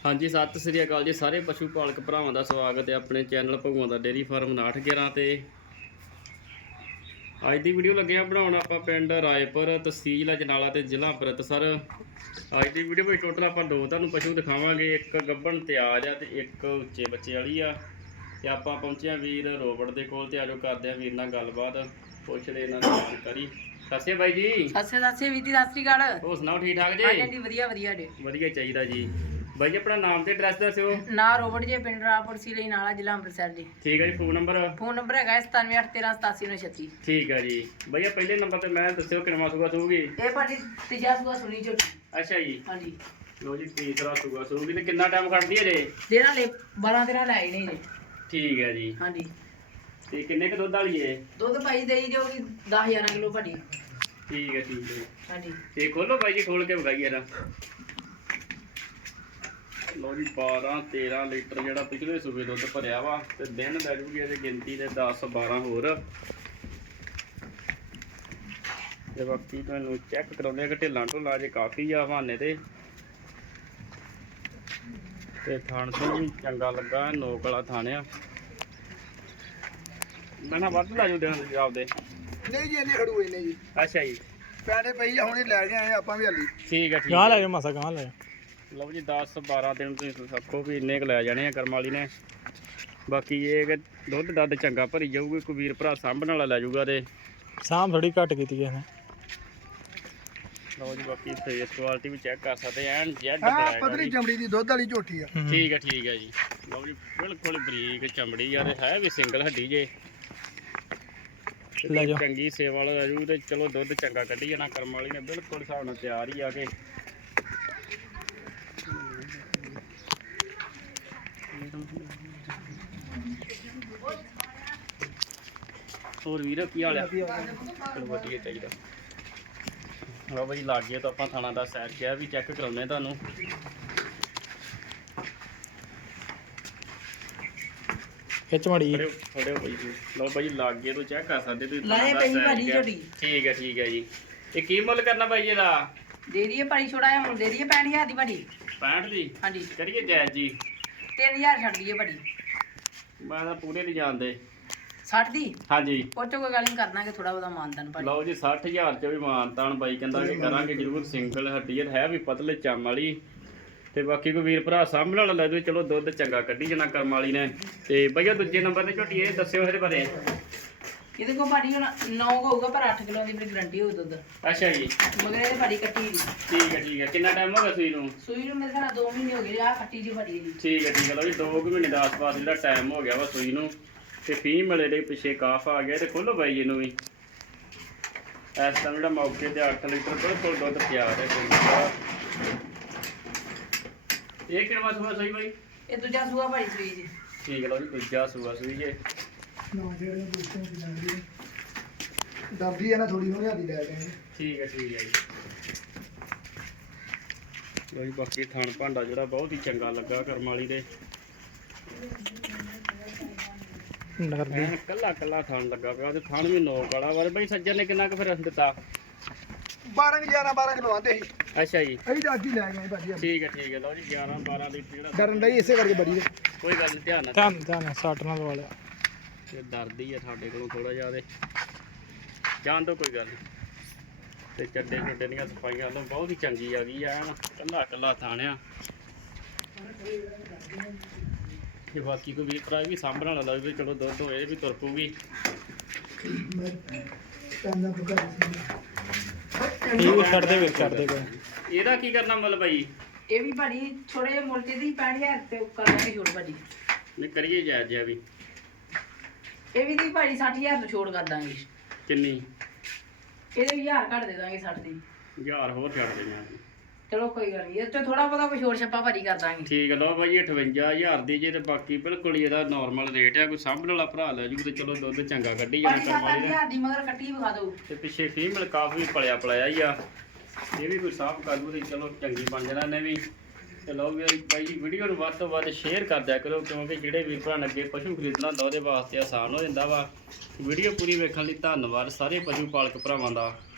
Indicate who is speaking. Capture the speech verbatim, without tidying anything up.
Speaker 1: हाँ जी सत श्री अकाल जी सारे पशु पालक भरावां दा स्वागत है अपने चैनल भगवान दा डेयरी फार्म नाठ ग्यारह ते अज दी वीडियो लगे हैं बनाउण आपां पिंड रायपुर तहसील अजनाला ते जिला अमृतसर। अज दी वीडियो विच टोटल आपां दो तुहानूं पशु दिखावांगे, एक गब्बन त्याज आ ते एक उच्चे बच्चे वाली आ। ते आपां पहुंचे आ वीर रोबड़ दे कोल ते आजो करदे आ वीर नाल गलबात, पुछदे इन्हां दी जानकारी। सत श्री अकाल जी।
Speaker 2: सत श्री अकाल वीर जी, सत श्री अकाल।
Speaker 1: हो सुनाओ ठीक ठाक जी?
Speaker 2: हाँ जी वधिया वधिया जी।
Speaker 1: वधिया चाहिदा जी। भाई अपना नाम ते एड्रैस दस्सिओ।
Speaker 2: ना रोबड़ जी, पिंड रायपुर तहसील अजनाला जिला अमृतसर जी।
Speaker 1: ठीक है जी। फोन नंबर
Speaker 2: फोन नंबर है सतानवे अठ तेरह सतासी नौ छत्ती।
Speaker 1: ठीक है जी। भैया पहले नंबर ते मैं दस्सिओ किनवा सूआ सूगी?
Speaker 2: ये भाजी तीजा सूआ सुनी झोटी।
Speaker 1: अच्छा जी।
Speaker 2: हाँ जी।
Speaker 1: लो जी तीसरा सूआ सूगी ते कितना टाइम खड़दी है जे?
Speaker 2: देना ले बारह तेरह लै ही नहीं जी।
Speaker 1: ठीक है जी।
Speaker 2: हाँ जी।
Speaker 1: ते किन्ने क दुध वाली है?
Speaker 2: दुध भाई देई जो कि दस ग्यारह किलो भाजी।
Speaker 1: ठीक है ठीक है।
Speaker 2: हाँ जी।
Speaker 1: ते खोलो भाई जी, खोल के बगाइए ना। लो जी बारह तेरह लीटर जो पिछले सूबे दुध भरिया वा ते दिन लै जूगी ये गिनती के दस बारह होर। ते बाकी तुहानूं चैक कराउने कि ढिल्लां ढुल्लां अजे काफ़ी आ हवाने ते ते थान तो भी चंगा लगा, नोक वाला थान आ। मैं ना वध लै जू देना आपदे?
Speaker 3: नहीं जी इन्ने खड़ू इन्ने जी।
Speaker 1: अच्छा जी।
Speaker 3: पैसे पई आ हुणे लै गए आपां भी हाली।
Speaker 1: ठीक है ठीक
Speaker 4: गां
Speaker 1: है।
Speaker 4: लै मासा गां लै।
Speaker 1: लो जी दस बारह दिन तुसीं आखो भी इन्ने क लै जाने आ करम वाली ने। बाकी ये कि दुध दध चंगा भरी जाऊगी, कोई वीर भरा सामभण वाला लै जूगा ते
Speaker 4: शाम थोड़ी घट की थी इसने।
Speaker 1: लो जी बाकी फेस क्वालिटी भी चेक कर सकते हैं, एन जेड
Speaker 3: हां
Speaker 1: ब्लैक
Speaker 3: पतली चमड़ी दी दुध वाली झोटी आ।
Speaker 1: ठीक है ठीक है जी। लो जी बिल्कुल बरीक चमड़ी यार है भी सिंगल हड्डी जे
Speaker 4: ले जाओ।
Speaker 1: चंगी सेवा वाला लै जू ते चलो दुध चंगा कड्ढी जाना करम वाली ने, बिल्कुल हिसाब नाल तैयार ही आके। और वीर की हाल है? चलो वधिया चाहिए। लो भाई लागे तो आप थाना का सैर किया भी चेक कराने तुहानूं।
Speaker 4: खिच मड़ी।
Speaker 1: खड़े खड़े भाई जी। लो भाई लागे तो चेक कर सकते तुसीं थाना
Speaker 2: लाए
Speaker 1: दा
Speaker 2: पई
Speaker 1: सैर
Speaker 2: भाजी
Speaker 1: किया।
Speaker 2: झोटी।
Speaker 1: ठीक है ठीक है जी। ये की मुੱਲ करना भाई ਇਹਦਾ?
Speaker 2: दे दिए भाई छोड़ा है मुल दे दिए पैंठ हजार दी भाजी।
Speaker 1: पैंठ ਦੀ?
Speaker 2: हाँ जी।
Speaker 1: करिए जायज जी।
Speaker 2: तीन हजार छड़ दिए भाजी।
Speaker 1: मैं ਤਾਂ ਪੂਰੇ ਨਹੀਂ ਜਾਣਦੇ।
Speaker 2: साठ दी
Speaker 1: हाँ जी।
Speaker 2: ਉਹ ਚੋਂ ਕੋਈ ਗੱਲ ਨਹੀਂ ਕਰਨਾ ਕਿ ਥੋੜਾ ਬਹੁਤਾ ਮਾਨਦਾਨ ਭਾਜੀ।
Speaker 1: ਲਓ ਜੀ ਸੱਠ ਹਜ਼ਾਰ ਚ ਵੀ ਮਾਨਤਾਨ ਬਾਈ ਕਹਿੰਦਾ ਕਿ ਕਰਾਂਗੇ ਜ਼ਰੂਰ। ਸਿੰਗਲ ਹੱਡੀ ਹੈ ਵੀ ਪਤਲੇ ਚਮ ਵਾਲੀ ਤੇ ਬਾਕੀ ਕੋਈ ਵੀਰ ਭਰਾ ਸਾਹਮਣੇ ਵਾਲਾ ਲੈ ਜਾਓ, ਚਲੋ ਦੁੱਧ ਚੰਗਾ ਕੱਢੀ ਜਾਣਾ ਕਰਮ ਵਾਲੀ ਨੇ। ਤੇ ਭਈਆ ਦੂਜੇ ਨੰਬਰ ਤੇ ਝੋਟੀ ਇਹ ਦੱਸਿਓ ਇਹਦੇ ਬਾਰੇ।
Speaker 2: ਇਹਦੇ ਕੋਲ ਭਾਜੀ ਨੌ ਹੋਊਗਾ ਪਰ ਅੱਠ ਕਿਲੋ ਦੀ ਮੇਰੀ ਗਰੰਟੀ ਹੋਊ ਦੁੱਧ।
Speaker 1: ਅੱਛਾ ਜੀ।
Speaker 2: ਮਗਰ ਇਹਦੇ ਭਾਜੀ ਕੱਟੀ ਦੀ।
Speaker 1: ਠੀਕ ਹੈ ਠੀਕ ਹੈ। ਕਿੰਨਾ ਟਾਈਮ ਹੋ ਗਿਆ ਸੂਈ ਨੂੰ?
Speaker 2: ਸੂਈ ਨੂੰ ਮੇਰੇ ਖਿਆਲ ਦੋ ਮਹੀਨੇ ਹੋ ਗਏ ਆ ਕੱਟੀ ਜੀ ਭਾਜੀ ਦੀ।
Speaker 1: ਠੀਕ ਹੈ ਠੀਕ ਹੈ। ਲਓ ਜੀ ਦੋ ਕੁ ਮਹੀਨੇ ਦਾ ਆਸ-ਪਾਸ ਜਿਹੜਾ ਟਾਈਮ ਹੋ ਗਿਆ ਵਾ ਸੂਈ ਨੂੰ ਤੇ ਫੀਮੇਲ ਇਹਦੇ ਪਿੱਛੇ ਕਾਫ ਆ ਗਿਆ। ਤੇ ਖੋਲੋ ਬਾਈ ਇਹਨੂੰ ਵੀ। ਇਸ ਟਾਈਮ ਜਿਹੜਾ ਮੌਕੇ ਤੇ ਅੱਠ ਲੀਟਰ ਬਿਲਕੁਲ ਦੁੱਧ ਤਿਆਰ ਹੈ। ਇਹ ਕਿਹੜਾ ਸੂਆ ਸਹੀ ਬਾਈ?
Speaker 2: ਇਹ ਦੂਜਾ ਸੂਆ ਭਾਜੀ ਸੂਈ ਜੀ।
Speaker 1: ਠੀਕ ਹੈ। ਲਓ ਜੀ ਦੂਜਾ ਸੂਆ ਸੂਈ ਜੇ।
Speaker 3: ਨਾ ਜਿਹੜੇ ਦੋਸਤਾਂ ਦੀ ਜਾਂਦੀ ਦਰਦੀ ਹੈ ਨਾ ਥੋੜੀ ਹੁਣੇ ਹਾਲੀ ਲੈ ਗਏ।
Speaker 1: ਠੀਕ ਹੈ ਠੀਕ ਹੈ ਜੀ। ਲਓ ਜੀ ਬਾਕੀ ਥਣ ਭਾਂਡਾ ਜਿਹੜਾ ਬਹੁਤ ਹੀ ਚੰਗਾ ਲੱਗਾ ਕਰਮ ਵਾਲੀ ਦੇ।
Speaker 4: ਡਰਦੀ
Speaker 1: ਐਨ ਕੱਲਾ ਕੱਲਾ ਥਣ ਲੱਗਾ ਪਿਆ ਤੇ ਥਣ ਵੀ ਨੋਕ ਵਾਲਾ ਵਾ। ਬਾਈ ਸੱਜਣ ਨੇ ਕਿੰਨਾ ਕੁ ਫਿਰ ਦਿੱਤਾ?
Speaker 3: ਬਾਰਾਂ ਗਿਆਰਾਂ ਬਾਰਾਂ ਕਿਲੋ ਆਂਦੇ ਸੀ।
Speaker 1: ਅੱਛਾ ਜੀ।
Speaker 3: ਅਸੀਂ ਤਾਂ ਅੱਜ ਹੀ ਲੈ ਗਏ ਭਾਜੀ।
Speaker 1: ਠੀਕ ਹੈ ਠੀਕ ਹੈ। ਲਓ ਜੀ ਗਿਆਰਾਂ ਬਾਰਾਂ ਲੀਟਰ ਜਿਹੜਾ
Speaker 3: ਡਰਨ ਲਈ ਇਸੇ ਕਰਕੇ ਬੜੀ ਦੇ।
Speaker 1: ਕੋਈ ਗੱਲ ਨਹੀਂ, ਧਿਆਨ ਨਾਲ।
Speaker 4: ਧਿਆਨ ਧਿਆਨ ਸੱਟ ਨਾਲ ਲਵਾ ਲਿਆ।
Speaker 1: ਇਹ ਡਰਦੀ ਆ ਸਾਡੇ ਕੋਲੋਂ ਥੋੜਾ ਜਿਹਾ ਤੇ ਜਾਣ ਤੋਂ ਕੋਈ ਗੱਲ ਨਹੀਂ। ਤੇ ਚੱਡੇ ਚੱਡੇ ਦੀਆਂ ਸਫਾਈਆਂ ਵੱਲੋਂ ਬਹੁਤ ਹੀ ਚੰਗੀ ਆ ਗਈ ਆ ਨਾ, ਕੱਲਾ ਕੱਲਾ ਥਾਣਿਆ। ਤੇ ਬਾਕੀ ਕੋਈ ਵੀ ਭਰਾ ਵੀ ਸਾਂਭਣ ਵਾਲਾ ਲੱਗਦਾ, ਚਲੋ ਦੁੱਧ ਹੋਏ ਵੀ ਤੁਰ ਪਊਗੀ।
Speaker 3: ਪੈਂਦਾ ਬੁਕਾ
Speaker 4: ਇਹ ਛੱਡ ਦੇ ਵਿੱਚ ਛੱਡ ਦੇ ਕੋਈ।
Speaker 1: ਇਹਦਾ ਕੀ ਕਰਨਾ ਮੁੱਲ ਭਾਈ?
Speaker 2: ਇਹ ਵੀ ਭਾਜੀ ਥੋੜੇ ਜਿਹੇ ਮੁੱਲ ਤੇ ਦੀ ਪੈਂਠ ਹਜ਼ਾਰ ਤੇ ਕਰ ਦਾਂਗੇ ਛੋੜ ਭਾਜੀ।
Speaker 1: ਨਹੀਂ ਕਰੀਏ ਜਾਇਜ਼ ਜਿਹਾ ਵੀ।
Speaker 2: ਇਹ ਵੀ ਦੀ ਭਾਜੀ ਸੱਠ ਹਜ਼ਾਰ ਤੋਂ ਛੋੜ ਕਰ ਦਾਂਗੇ।
Speaker 1: ਕਿੰਨੀ?
Speaker 2: ਇਹਦੇ ਵੀ ਹਜ਼ਾਰ ਘੱਟ ਦੇ ਦਾਂਗੇ ਸੱਠ ਦੀ।
Speaker 1: ਹਜ਼ਾਰ ਹੋਰ ਛੱਡ ਦੇਣਾ।
Speaker 2: ਚਲੋ ਕੋਈ ਗੱਲ ਨਹੀਂ, ਇਹ ਤੇ ਥੋੜਾ ਬਹੁਤਾ ਕੋਈ ਛੋੜ ਛੱਪਾ ਭਾਜੀ ਕਰ ਦਾਂਗੇ।
Speaker 1: ਠੀਕ ਹੈ। ਲਓ ਭਾਈ ਅਠਵੰਜਾ ਹਜ਼ਾਰ ਦੀ ਜੇ ਤੇ ਬਾਕੀ ਬਿਲਕੁਲ ਹੀ ਇਹਦਾ ਨਾਰਮਲ ਰੇਟ ਆ। ਕੋਈ ਸਾਂਭਣ ਵਾਲਾ ਭਰਾ ਲੈ ਜੂ ਤੇ ਚਲੋ ਦੁੱਧ ਚੰਗਾ ਕੱਢੀ ਜਾਣਾ
Speaker 2: ਭਾਜੀ
Speaker 1: ਕਰਮ
Speaker 2: ਸੱਤ
Speaker 1: ਵਾਲੀ
Speaker 2: ਅੱਠ
Speaker 1: ਨੇ।
Speaker 2: ਹਜ਼ਾਰ ਦੀ ਮਗਰ ਕੱਟੀ ਵਿਖਾ ਦਿਓ।
Speaker 1: ਤੇ ਪਿੱਛੇ ਫੀਮੇਲ ਕਾਫੀ ਪਲਿਆ ਪਲਾਇਆ ਹੀ ਆ। ਇਹ ਵੀ ਕੋਈ ਸਾਫ਼ ਕਰ ਲੂ ਤੇ ਚਲੋ ਚੰਗੀ ਬਣ ਜਾਣਾ ਨੇ ਵੀ। ਤੇ ਲਓ ਵੀ ਬਾਈ ਜੀ ਵੀਡੀਓ ਨੂੰ ਵੱਧ ਤੋਂ ਵੱਧ ਸ਼ੇਅਰ ਕਰ ਦਿਆ ਕਰੋ, ਕਿਉਂਕਿ ਜਿਹੜੇ ਵੀਰ ਭਰਾ ਨੇ ਅੱਗੇ ਪਸ਼ੂ ਖਰੀਦਣਾ ਹੁੰਦਾ ਉਹਦੇ ਵਾਸਤੇ ਆਸਾਨ ਹੋ ਜਾਂਦਾ ਵਾ। ਵੀਡੀਓ ਪੂਰੀ ਵੇਖਣ ਲਈ ਧੰਨਵਾਦ ਸਾਰੇ ਪਸ਼ੂ ਪਾਲਕ ਭਰਾਵਾਂ ਦਾ।